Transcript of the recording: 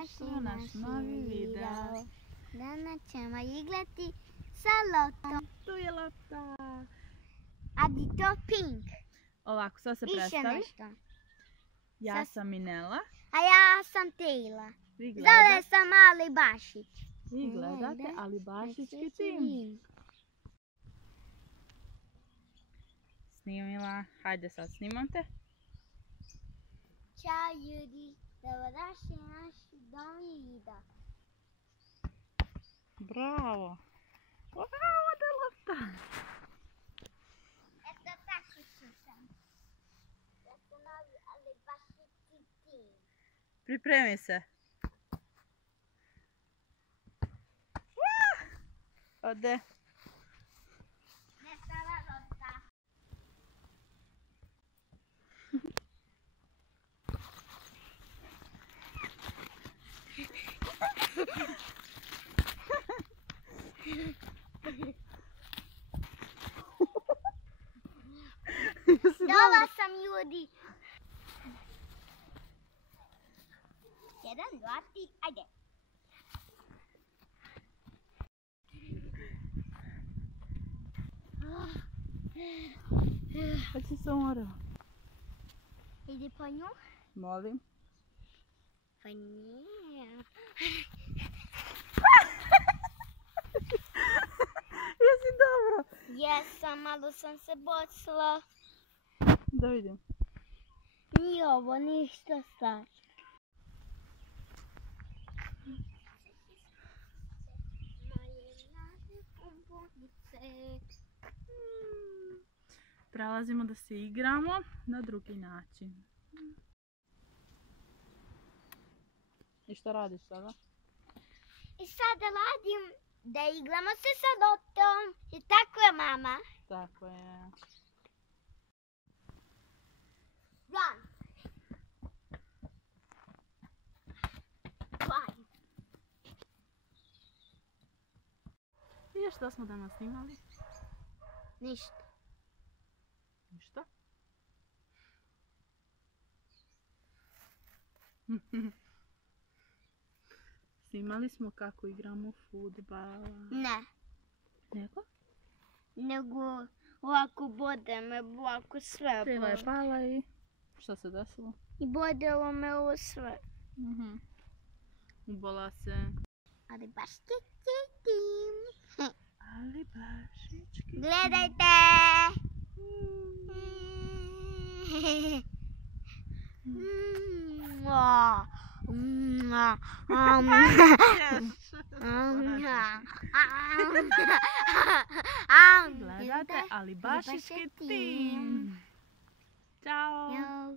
dobrodošli u naš novi video. Danas ćemo igrati sa lotom. Tu je lota. A di to pink. Ovako, sad se Više predstavi. nešto. Ja sam Minela. A ja sam Tejla. Vi Zove gledate, sam Mali Bašić. Ali Bašićki tim. Snimila. Hajde sad snimam te. Ćao ljudi. Dobrodošli u naš novi video. Bravo. Bravo, da je lopta. Eto tako ću sam. Ja sam novi Ali Bašićki tim. Pripremi se. Ode. Ne stala lopta. Dala sam ljudi. 1, 2, 3, ajde. Pa si se umorila. Idi po nju. Molim. Pa nije. Jesi dobro? Jesam, malo sam se bocila. Da vidim. Nije ovo ništa sad. Prelazimo da se igramo na drugi način. I šta radiš sada? I sada radim da igramo se sa lotom. I tako je, mama. Tako je. Run. 5. I šta smo danas snimali? Ništa. Ništa. Snimali smo kako igramo fudbal. Ne. Nego ovako bode me, ovako sve. Tela je pala i šta se desilo? I bodilo me ovo sve. Ubola se. Ali Bašićki tim. Ali Bašićki. Gledajte. Gledate Ali Bašićki tim. Ćao. Ćao.